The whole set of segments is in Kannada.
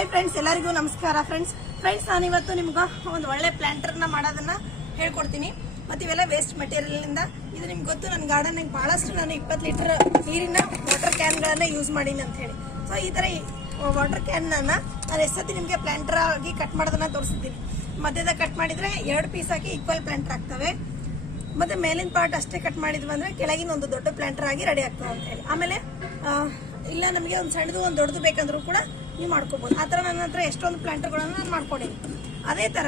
ಹಾಯ್ ಫ್ರೆಂಡ್ಸ್ ಎಲ್ಲರಿಗೂ ನಮಸ್ಕಾರ ಫ್ರೆಂಡ್ಸ್ ಫ್ರೆಂಡ್ಸ್ ನಾನು ಇವತ್ತು ನಿಮ್ಗೆ ಒಂದು ಒಳ್ಳೆ ಪ್ಲಾಂಟರ್ನ ಮಾಡೋದನ್ನ ಹೇಳ್ಕೊಡ್ತೀನಿ. ಮತ್ತು ಇವೆಲ್ಲ ವೇಸ್ಟ್ ಮೆಟೀರಿಯಲ್ನಿಂದ ಇದು ನಿಮ್ಗೆ ಗೊತ್ತು ನನ್ನ ಗಾರ್ಡನ್ಗೆ ಭಾಳಷ್ಟು ನಾನು ಇಪ್ಪತ್ತು ಲೀಟರ್ ನೀರಿನ ವಾಟರ್ ಕ್ಯಾನ್ಗಳನ್ನ ಯೂಸ್ ಮಾಡೀನಿ ಅಂತ ಹೇಳಿ. ಸೊ ಈ ಥರ ವಾಟರ್ ಕ್ಯಾನ್ನ ನಾನು ಎಷ್ಟೊತ್ತಿ ನಿಮಗೆ ಪ್ಲಾಂಟರ್ ಆಗಿ ಕಟ್ ಮಾಡೋದನ್ನ ತೋರಿಸ್ತೀನಿ ಮಧ್ಯದ ಕಟ್ ಮಾಡಿದರೆ ಎರಡು ಪೀಸ್ ಹಾಕಿ ಈಕ್ವಲ್ ಪ್ಲಾಂಟರ್ ಆಗ್ತವೆ. ಮತ್ತೆ ಮೇಲಿನ ಪಾರ್ಟ್ ಅಷ್ಟೇ ಕಟ್ ಮಾಡಿದ್ವಿ ಅಂದ್ರೆ ಕೆಳಗಿನ ಒಂದು ದೊಡ್ಡ ಪ್ಲಾಂಟರ್ ಆಗಿ ರೆಡಿ ಆಗ್ತದೆ ಅಂತ ಹೇಳಿ. ಆಮೇಲೆ ಇಲ್ಲ ನಮಗೆ ಒಂದು ಸಣ್ಣದು ಒಂದು ದೊಡ್ಡದು ಬೇಕಂದ್ರೂ ಕೂಡ ನೀವು ಮಾಡ್ಕೋಬಹುದು ಆ ಥರ ನನ್ನ ಹತ್ರ ಎಷ್ಟೊಂದು ಪ್ಲಾಂಟರ್ಗಳನ್ನು ನಾನು ಮಾಡ್ಕೊಡೀನಿ. ಅದೇ ಥರ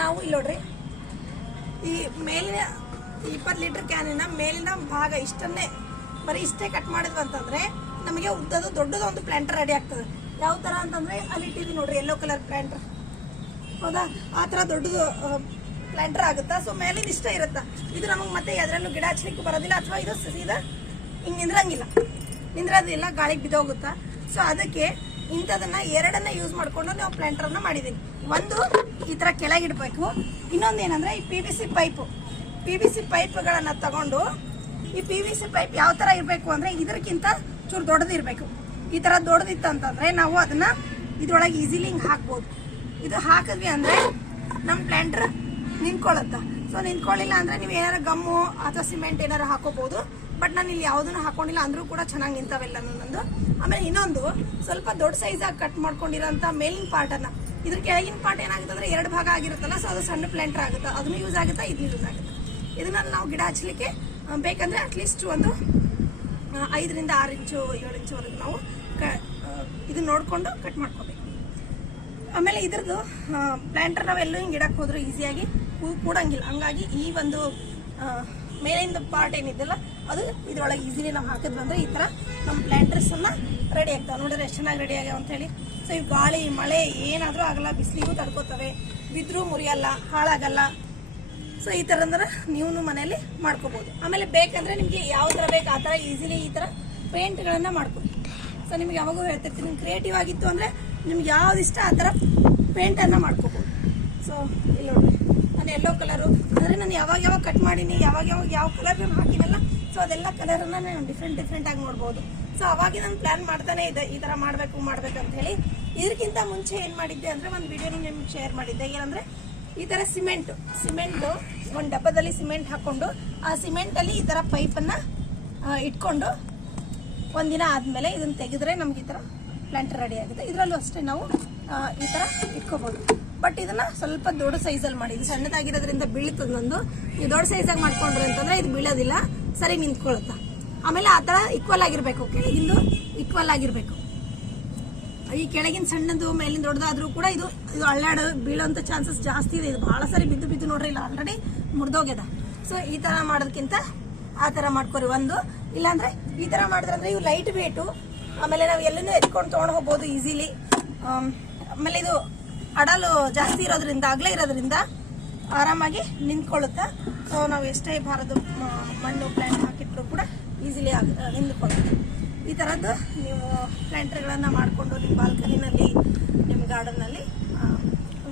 ನಾವು ಇಲ್ಲಿ ನೋಡ್ರಿ, ಈ ಮೇಲಿನ ಇಪ್ಪತ್ತು ಲೀಟ್ರ್ ಕ್ಯಾನಿನ ಮೇಲಿನ ಭಾಗ ಇಷ್ಟನ್ನೇ ಬರೀ ಇಷ್ಟೇ ಕಟ್ ಮಾಡಿದ್ವಿ ಅಂತಂದರೆ ನಮಗೆ ಉದ್ದದು ದೊಡ್ಡದು ಒಂದು ಪ್ಲಾಂಟರ್ ರೆಡಿ ಆಗ್ತದೆ. ಯಾವ ಥರ ಅಂತಂದರೆ ಅಲ್ಲಿ ಇಟ್ಟಿದ್ದೀವಿ ನೋಡ್ರಿ ಯೆಲ್ಲೋ ಕಲರ್ ಪ್ಲಾಂಟರ್ ಹೌದಾ? ಆ ಥರ ದೊಡ್ಡದು ಪ್ಲಾಂಟರ್ ಆಗುತ್ತಾ? ಸೊ ಮೇಲಿನ ಇಷ್ಟ ಇರುತ್ತಾ? ಇದು ನಮಗೆ ಮತ್ತೆ ಅದರಲ್ಲೂ ಗಿಡ ಹಚ್ಚಲಿಕ್ಕೆ ಬರೋದಿಲ್ಲ ಅಥವಾ ಇದು ಸೀದಾ ಹಿಂಗೆ ನಿಂದ್ರಂಗಿಲ್ಲ. ನಿಂದ್ರೋದಿಲ್ಲ, ಗಾಳಿಗೆ ಬಿದ್ದೋಗುತ್ತಾ? ಸೊ ಅದಕ್ಕೆ ಇಂಥದನ್ನ ಎರಡನ್ನ ಯೂಸ್ ಮಾಡಿಕೊಂಡು ನಾವು ಪ್ಲಾಂಟರ್ನ ಮಾಡಿದ್ದೀನಿ ಒಂದು ಈ ಥರ ಕೆಳಗಿಡ್ಬೇಕು ಇನ್ನೊಂದು ಏನಂದ್ರೆ ಈ P V C pipe P V C ಪೈಪ್ಗಳನ್ನು ತಗೊಂಡು ಈ ಪಿ ವಿ ಸಿ ಪೈಪ್ ಯಾವ ಥರ ಇರಬೇಕು ಅಂದ್ರೆ ಇದಕ್ಕಿಂತ ಚೂರು ದೊಡ್ಡದಿರಬೇಕು ಈ ಥರ ದೊಡ್ಡದಿತ್ತು ಅಂತಂದ್ರೆ ನಾವು ಅದನ್ನ ಇದ್ರೊಳಗೆ ಈಸಿಲಿ ಹಿಂಗೆ ಹಾಕ್ಬೋದು. ಇದು ಹಾಕಿದ್ವಿ ಅಂದ್ರೆ ನಮ್ಮ ಪ್ಲಾಂಟರ್ ನಿಂತ್ಕೊಳ್ಳುತ್ತ ಸೊ ನಿಂತ್ಕೊಳ್ಳಿಲ್ಲ ಅಂದ್ರೆ ನೀವು ಏನಾರು ಗಮ್ಮು ಅಥವಾ ಸಿಮೆಂಟ್ ಏನಾರು ಹಾಕೋಬಹುದು ಬಟ್ ನಾನು ಇಲ್ಲಿ ಯಾವುದನ್ನು ಹಾಕೊಂಡಿಲ್ಲ, ಅಂದ್ರೂ ಕೂಡ ಚೆನ್ನಾಗಿ ನಿಂತವೆಲ್ಲ ನನ್ನೊಂದು. ಆಮೇಲೆ ಇನ್ನೊಂದು, ಸ್ವಲ್ಪ ದೊಡ್ಡ ಸೈಜ್ ಆಗಿ ಕಟ್ ಮಾಡ್ಕೊಂಡಿರೋಂಥ ಮೇಲಿನ ಪಾರ್ಟ್ ಅನ್ನ ಇದ್ರ ಕೆಳಗಿನ ಪಾರ್ಟ್ ಏನಾಗುತ್ತೆ ಅಂದ್ರೆ ಎರಡು ಭಾಗ ಆಗಿರುತ್ತಲ್ಲ ಸೊ ಅದು ಸಣ್ಣ ಪ್ಲಾಂಟರ್ ಆಗುತ್ತೆ. ಅದನ್ನು ಯೂಸ್ ಆಗುತ್ತೆ? ಇದನ್ನೂ ಯೂಸ್ ಆಗುತ್ತೆ? ಇದನ್ನ ನಾವು ಗಿಡ ಹಚ್ಚಲಿಕ್ಕೆ ಬೇಕಂದ್ರೆ ಅಟ್ಲೀಸ್ಟ್ ಒಂದು ಐದರಿಂದ ಆರು ಇಂಚು, ಏಳು ಇಂಚುವರೆಗೂ ನಾವು ಕ ಇದನ್ನ ನೋಡಿಕೊಂಡು ಕಟ್ ಮಾಡ್ಕೋಬೇಕು. ಆಮೇಲೆ ಇದ್ರದ್ದು ಪ್ಲಾಂಟರ್ ನಾವೆಲ್ಲೂ ಹಿಂಗೆ ಗಿಡಕ್ಕೆ ಹೋದ್ರೆ ಈಸಿಯಾಗಿ ಹೂ ಕೂಡಂಗಿಲ್ಲ. ಹಂಗಾಗಿ ಈ ಒಂದು ಮೇಲಿಂದ ಪಾರ್ಟ್ ಏನಿದೆಯಲ್ಲ, ಅದು ಇದ್ರೊಳಗೆ ಈಸಿಲಿ ನಾವು ಹಾಕಿದ್ವಿ ಬಂದ್ರೆ ಈ ಥರ ನಮ್ಮ ಪ್ಲಾಂಟರ್ಸನ್ನ ರೆಡಿ ಆಗ್ತಾವೆ. ನೋಡಿದ್ರೆ ಎಷ್ಟು ಚೆನ್ನಾಗಿ ರೆಡಿ ಆಗ್ಯಾವ ಅಂತ ಹೇಳಿ ಸೊ ಈ ಗಾಳಿ, ಮಳೆ ಏನಾದರೂ ಆಗಲ್ಲ, ಬಿಸಿಲಿಗೂ ತಡ್ಕೋತವೆ. ಬಿದ್ದರೂ ಮುರಿಯಲ್ಲ, ಹಾಳಾಗಲ್ಲ. ಸೊ ಈ ಥರ ಅಂದ್ರೆ ನೀವು ಮನೆಯಲ್ಲಿ ಮಾಡ್ಕೋಬೋದು. ಆಮೇಲೆ ಬೇಕಂದ್ರೆ ನಿಮಗೆ ಯಾವ ಥರ ಬೇಕು, ಆ ಥರ ಈಸಿಲಿ ಈ ಥರ ಪೇಂಟ್ಗಳನ್ನು ಮಾಡ್ಕೊಳ್ಳಿ ಸೊ ನಿಮ್ಗೆ ಯಾವಾಗೂ ಹೇಳ್ತಿರ್ತೀನಿ ನಿಮ್ಗೆ ಕ್ರಿಯೇಟಿವ್ ಆಗಿತ್ತು ಅಂದರೆ ನಿಮ್ಗೆ ಯಾವ್ದು ಇಷ್ಟ ಆ ಥರ ಪೇಂಟನ್ನು ಮಾಡ್ಕೋಬೋದು. ಸೊ ಇಲ್ಲಿ ನೋಡಿ ನಾನು ಎಲ್ಲೋ ಕಲರು ಅಂದರೆ ನಾನು ಯಾವಾಗ ಯಾವಾಗ ಕಟ್ ಮಾಡೀನಿ, ಯಾವಾಗ ಯಾವಾಗ ಯಾವ ಕಲರ್ ನಾನು ಹಾಕಿನಲ್ಲ ಸೊ ಅದೆಲ್ಲ ಕಲರನ್ನು ನಾನು ಡಿಫ್ರೆಂಟ್ ಡಿಫ್ರೆಂಟಾಗಿ ನೋಡ್ಬೋದು. ಸೊ ಅವಾಗ ನಾನು ಪ್ಲ್ಯಾನ್ ಮಾಡ್ತಾನೆ ಇದೆ, ಈ ಥರ ಮಾಡಬೇಕು ಮಾಡಬೇಕು ಅಂತ ಹೇಳಿ. ಇದಕ್ಕಿಂತ ಮುಂಚೆ ಏನು ಮಾಡಿದ್ದೆ ಅಂದರೆ ಒಂದು ವಿಡಿಯೋ ನಿಮ್ಗೆ ಶೇರ್ ಮಾಡಿದ್ದೆ. ಏನಂದರೆ, ಈ ಥರ ಸಿಮೆಂಟ್ ಸಿಮೆಂಟು ಒಂದು ಡಬ್ಬದಲ್ಲಿ ಸಿಮೆಂಟ್ ಹಾಕ್ಕೊಂಡು ಆ ಸಿಮೆಂಟಲ್ಲಿ ಈ ಥರ ಪೈಪನ್ನು ಇಟ್ಕೊಂಡು ಒಂದಿನ ಆದಮೇಲೆ ಇದನ್ನು ತೆಗೆದ್ರೆ ನಮ್ಗೆ ಈ ಥರ ಪ್ಲ್ಯಾಂಟ್ ರೆಡಿ ಆಗುತ್ತೆ. ಇದರಲ್ಲೂ ಅಷ್ಟೇ ನಾವು ಈ ಥರ ಇಟ್ಕೋಬೋದು. ಬಟ್ ಇದನ್ನ ಸ್ವಲ್ಪ ದೊಡ್ಡ ಸೈಜಲ್ಲಿ ಮಾಡಿ ಇದು ಸಣ್ಣದಾಗಿರೋದ್ರಿಂದ ಬೀಳ್ತದೆ ನಂದು ನೀವು ದೊಡ್ಡ ಸೈಜಾಗಿ ಮಾಡ್ಕೊಂಡ್ರಿ ಅಂತಂದ್ರೆ ಇದು ಬೀಳೋದಿಲ್ಲ. ಸರಿ ನಿಂತ್ಕೊಳುತ್ತೆ? ಆಮೇಲೆ ಆ ಥರ ಈಕ್ವಲ್ ಆಗಿರಬೇಕು ಕೆಳಗಿಂದು ಈಕ್ವಲ್ ಆಗಿರಬೇಕು. ಈ ಕೆಳಗಿನ ಸಣ್ಣದು ಮೇಲಿನ ದೊಡ್ಡದಾದ್ರೂ ಕೂಡ ಇದು ಇದು ಅಳ್ಳಾಡ ಬೀಳೋಂಥ ಚಾನ್ಸಸ್ ಜಾಸ್ತಿ ಇದೆ. ಇದು ಬಹಳ ಸರಿ ಬಿದ್ದು ಬಿದ್ದು ನೋಡ್ರಿ, ಇಲ್ಲ ಆಲ್ರೆಡಿ ಮುರಿದೋಗ್ಯದ. ಸೊ ಈ ತರ ಮಾಡೋದಕ್ಕಿಂತ ಆ ತರ ಮಾಡ್ಕೊರಿ ಒಂದು. ಇಲ್ಲಾಂದ್ರೆ ಈ ತರ ಮಾಡಿದ್ರೆ ಅಂದ್ರೆ ಇವು ಲೈಟ್ ವೇಟು ಆಮೇಲೆ ನಾವು ಎಲ್ಲನೂ ಎತ್ಕೊಂಡು ತೊಗೊಂಡು ಹೋಗ್ಬೋದು ಈಸಿಲಿ ಆಮೇಲೆ ಇದು ಅಡಲು ಜಾಸ್ತಿ ಇರೋದ್ರಿಂದ, ಅಗಲ ಇರೋದ್ರಿಂದ ಆರಾಮಾಗಿ ನಿಂತ್ಕೊಳ್ಳುತ್ತೆ. ಸೊ ನಾವು ಎಷ್ಟೇ ಬಾರದು ಮಣ್ಣು ಪ್ಲಾಂಟ್ ಹಾಕಿಟ್ರು ಕೂಡ ಈಸಿಲಿ ಆಗ ನಿಂತ್ಕೊಳ್ಳುತ್ತೆ ಈ ಥರದ್ದು ನೀವು ಪ್ಲ್ಯಾಂಟ್ರ್ಗಳನ್ನು ಮಾಡಿಕೊಂಡು ನಿಮ್ಮ ಬಾಲ್ಕನಿನಲ್ಲಿ ನಿಮ್ಮ ಗಾರ್ಡನ್ನಲ್ಲಿ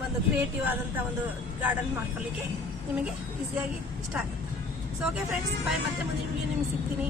ಒಂದು ಕ್ರಿಯೇಟಿವ್ ಆದಂಥ ಒಂದು ಗಾರ್ಡನ್ ಮಾಡ್ಕೊಳ್ಳಿಕ್ಕೆ ನಿಮಗೆ ಈಸಿಯಾಗಿ ಇಷ್ಟ ಆಗುತ್ತೆ. ಸೊ ಓಕೆ ಫ್ರೆಂಡ್ಸ್ ಬಾಯ್ ಮತ್ತೆ ಮುಂದಿನ ವಿಡಿಯೋ ನಿಮ್ಗೆ ಸಿಗ್ತೀನಿ.